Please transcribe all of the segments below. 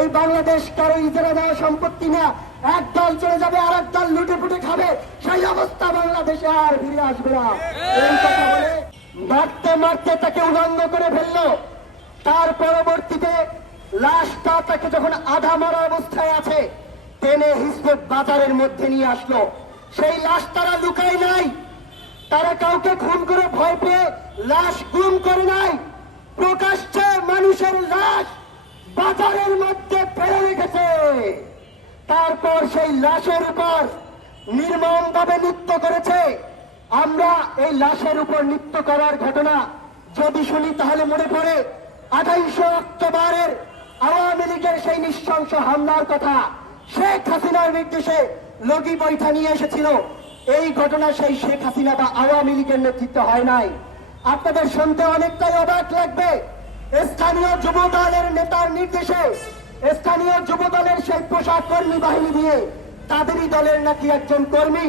এই বাংলাদেশ কারও ইজারা দেওয়া সম্পত্তি না। এক দল চলে যাবে আর এক দল লুটে ফুটে খাবে। সেই অবস্থা বাংলাদেশে আর ফিরে আসবে না। এই কথা বলে মারতে মারতে তাকে উলঙ্গ করে ফেলল। তার পরবর্তীতে লাশটা তাকে যখন আধা মারা অবস্থায় আছে, টেনে হিসেবে বাজারের মধ্যে নিয়ে আসলো। সেই লাশ তারা লুকায় নাই। তারা কাউকে খুন করে ভয় পেয়ে লাশ গুম করে নাই। প্রকাশ্যে মানুষের লাশ বাজারের মধ্যে ফেলে রেখেছে। তারপর সেই লাশের উপর নির্মম ভাবে নৃত্য করেছে। আমরা এই লাশের উপর নৃত্য করার ঘটনা যদি শুনি, তাহলে মনে পড়ে আঠাইশো অক্টোবরের আওয়ামী লীগের সেই নৃশংস হামলার কথা। শেখ হাসিনার নির্দেশে লগি বৈঠা নিয়ে এসেছিল। এই ঘটনা সেই শেখ হাসিনা বা আওয়ামী লীগের নেতৃত্ব হয় নাই। আপনাদের শুনতে অনেকটাই অবাক লাগবে। স্থানীয় যুব দলের নেতার নির্দেশে স্থানীয় যুব দলের সেই পোশাক কর্মী বাহিনী দিয়ে তাদেরই দলের নাকি একজন কর্মী,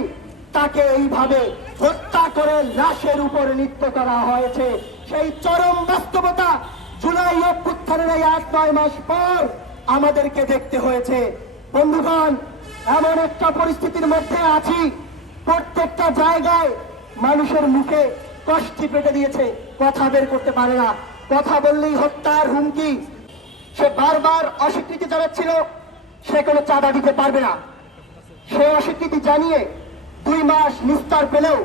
তাকে এইভাবে হত্যা করে লাশের উপর নৃত্য করা হয়েছে। সেই চরম বাস্তবতা জুলাই অভ্যুত্থানের এই আট, নয় মাস পর আমাদেরকে দেখতে হয়েছে। বন্ধুগণ, এমন একটা পরিস্থিতির মধ্যে আছি, প্রত্যেকটা জায়গায় মানুষের মুখে কষ্টি পেটে দিয়েছে, কথা বের করতে পারে না। কথা বললেই হত্যার হুমকি। সে বারবার অস্বীকৃতি জানাচ্ছিল, সে কোনো চাঁদা দিতে পারবে না। সে অস্বীকৃতি জানিয়ে দুই মাস নিস্তার পেলেও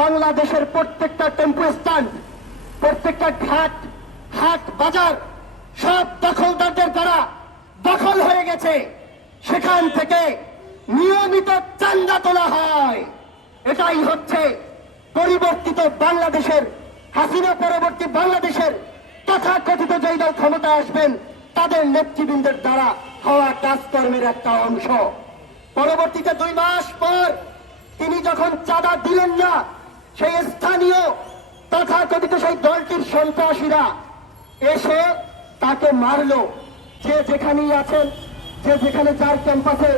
বাংলাদেশের প্রত্যেকটা টেম্পো স্ট্যান্ড, প্রত্যেকটা ঘাট, হাট, বাজার, সব দখলদারদের দ্বারা দখল হয়ে গেছে। সেখান থেকে নিয়মিত চান্দা তোলা হয়। এটাই হচ্ছে পরিবর্তিত বাংলাদেশের হাসিনা পরবর্তী বাংলাদেশের তথাকথিত যেই দল ক্ষমতায় আসবেন, তাদের নেতৃবৃন্দের দ্বারা হওয়া কাজকর্মের একটা অংশ। পরবর্তীতে দুই মাস পর তিনি যখন চাঁদা দিলেন না, সেই স্থানীয় তথাকথিত সেই দলটির সন্ত্রাসীরা এসে তাকে মারলো। যে যেখানেই আছেন, যে যেখানে যার ক্যাম্পাসে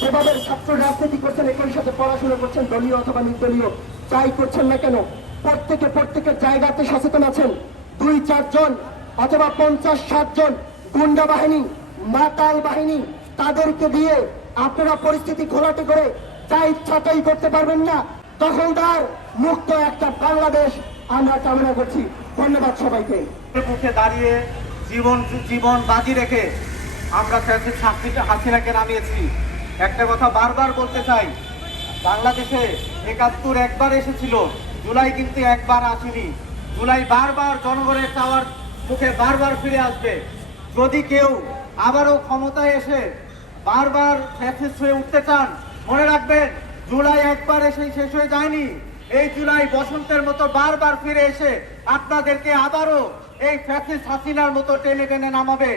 যেভাবে ছাত্র রাজনীতি করছেন একই সাথে পড়াশোনা করছেন, দলীয় অথবা নির্দলীয়, যাই করছেন না কেন প্রত্যেকে প্রত্যেকের জায়গাতে সচেতন আছেন। দুই চারজন অথবা পঞ্চাশ, ষাট জন গুন্ডা বাহিনী, মাতাল বাহিনী, তাদেরকে দিয়ে আপনারা পরিস্থিতি ঘোলাটে করে যা ইচ্ছা তাই করতে পারবেন না। দখলদার মুক্ত একটা বাংলাদেশ আমরা কামনা করছি। ধন্যবাদ সবাইকে। মুখে দাঁড়িয়ে জীবন জীবন বাজি রেখে আমরা হাসিনাকে নামিয়েছি। একটা কথা বারবার বলতে চাই, বাংলাদেশে একাত্তর একবার এসেছিল। জুলাই কিন্তু একবার আসেনি। জুলাই বারবার জনগণের চাওয়ার মুখে বারবার ফিরে আসবে। যদি কেউ আবারও ক্ষমতায় এসে বারবার ফ্যাসিস্ট হয়ে উঠতে চান, মনে রাখবেন, জুলাই একবার এসে শেষ হয়ে যায়নি। এই জুলাই বসন্তের মতো বারবার ফিরে এসে আপনাদেরকে আবারও এই ফ্যাসিস্ট হাসিনার মতো টেনে টেনে নামাবে।